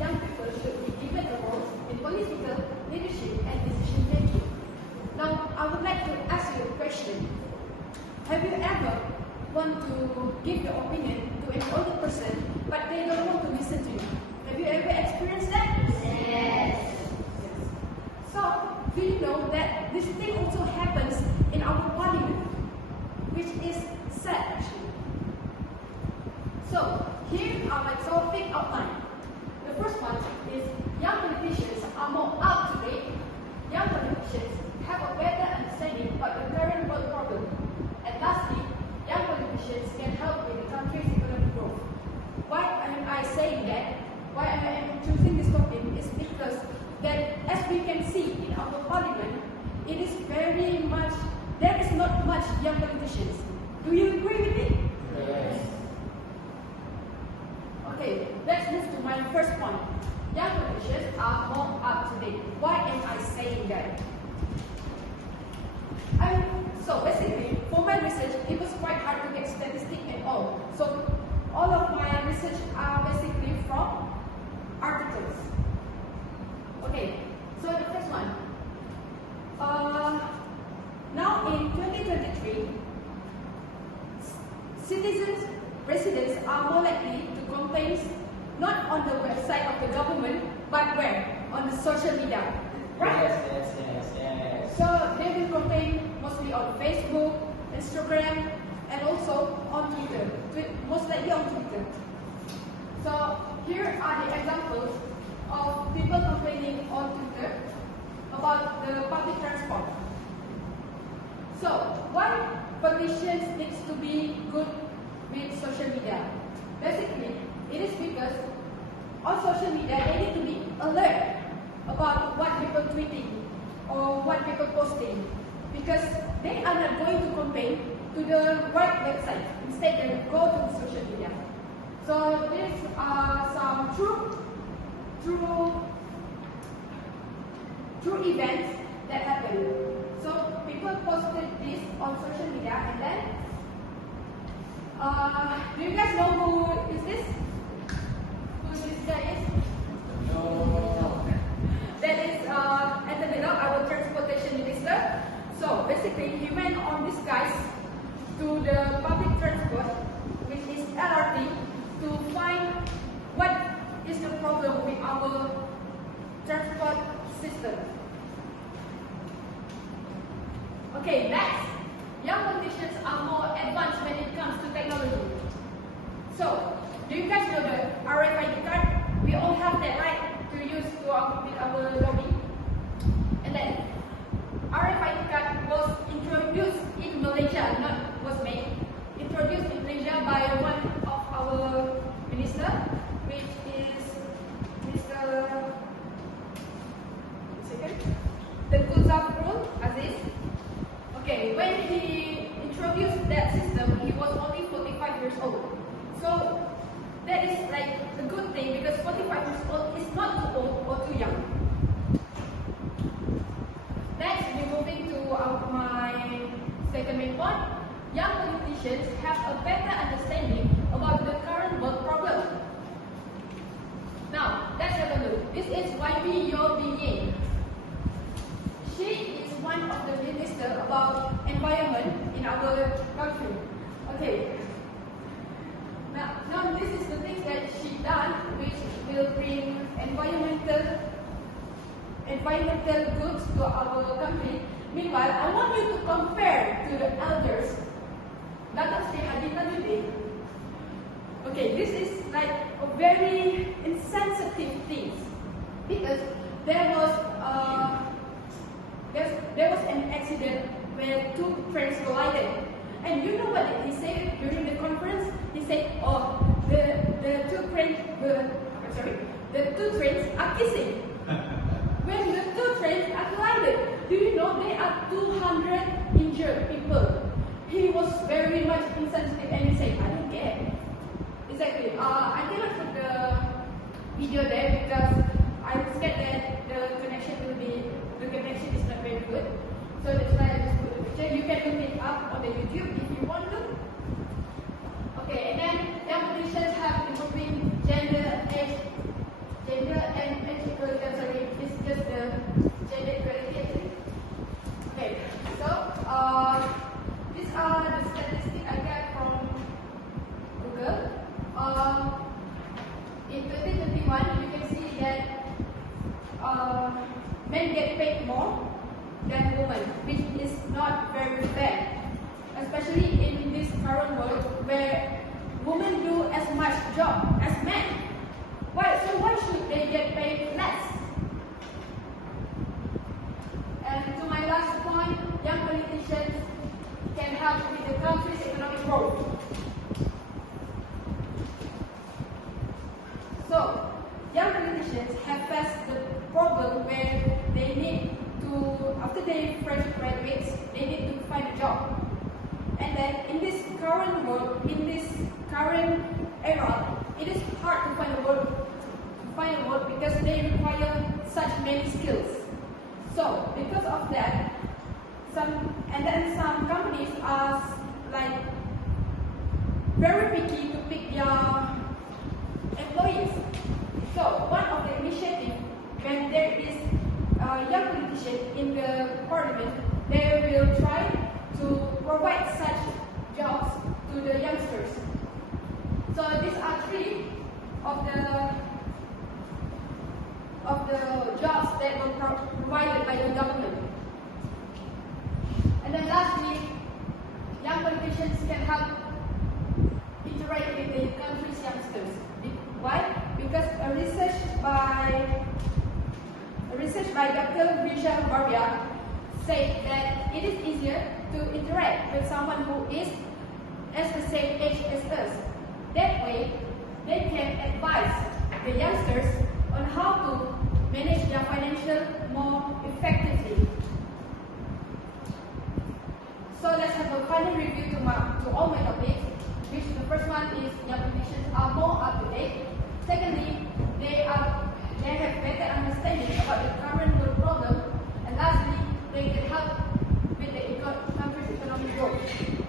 young people should be given a role in political leadership and decision making. Now, I would like to ask you a question. Have you ever want to give your opinion to an older person, but they don't want to listen to you? Have you ever experienced that? Yes. So, do you know that this thing also happens in our parliament, which is sad actually. So, here are my topic outline. The first one is young politicians are more up to date. Young politicians have a better understanding about the current world problem. And lastly, young politicians can help with the country's economic growth. Why am I saying that? Why I am choosing this topic is because that as we can see in our parliament, it is very much, there is not much young politicians. Do you agree with me? Yes. Okay, let's move to my first point. Young politicians are more up to date. Why am I saying that? So basically, for my research, it was quite hard to get statistics and all. So all of my research are basically from articles. Okay, so the first one. Now in 2023, residents are more likely to complain not on the website of the government, but where? On the social media. Right? Yes. So they will complain mostly on Facebook, Instagram, and also on Twitter. Most likely on Twitter. So here are the examples of people complaining on Twitter about the public transport. So why politicians needs to be good with social media? Basically, it is because on social media they need to be alert about what people tweeting or what people posting, because they are not going to complain to the right website. Instead, they will go to social media. So these are some true events that happen. So people posted this on social media, and then do you guys know who is this? Who this guy is? No. That is Eddy, our transportation minister. So basically, he went on disguise to the public transport, which is LRT, to find what is the problem with our transport system. Okay, next. Young politicians are more advanced when it comes to technology. So, do you guys know the RFID card? We all have that, right? To use with our lobby. And then, RFID card was introduced in Malaysia, not was made. Introduced in Malaysia by one of our minister, which is Mr. Tengku Zafrul Aziz. Okay, when he introduced that system, he was only 45 years old. So that is like a good thing, because 45 years old is not too old or too young. Next, we're moving to my second main point. Young politicians have a better understanding about the current world problem. Now, let's have a look. This is YB Yobinye. She is one of the minister about environment in our country. Okay. Now this is the things that she done, which will bring environmental goods to our country. Meanwhile, I want you to compare to the elders. Okay, this is like a very insensitive thing, because there was an accident where two trains collided, and you know what he said during the conference? He said, "Oh, the two trains are kissing." When the two trains are collided, do you know there are 200 injured people? He was very much insensitive, and he said, "I don't get it." Exactly. I cannot put the video there because I'm scared that the connection is not very good. So that's why I just put the picture. You can look it up on the YouTube if you want to. Okay, and then young politicians have improving gender get paid more than women, which is not very fair, especially in this current world where women do as much job as men. So why should they get paid less? And to my last point, young politicians can help with the country's economic growth. So, young politicians have faced the problem where they need to, after they fresh graduates, they need to find a job. And then in this current world, in this current era, it is hard to find a work because they require such many skills. So because of that, some companies are like very picky to pick their employees. So one of the initiatives, when there is a young politician in the parliament, they will try to provide such jobs to the youngsters. So these are three of the jobs that were provided by the government. And then lastly, young politicians can help interact with the country's youngsters. Why? Because a research by Dr. Vishal Bharya said that it is easier to interact with someone who is as the same age as us. That way, they can advise the youngsters on how to manage their financial more effectively. So let's have a final review to all my topics, which the first one is young politicians are more up to date. Secondly, they have better understanding about the current world problem. And lastly, they can help with the country's economic growth.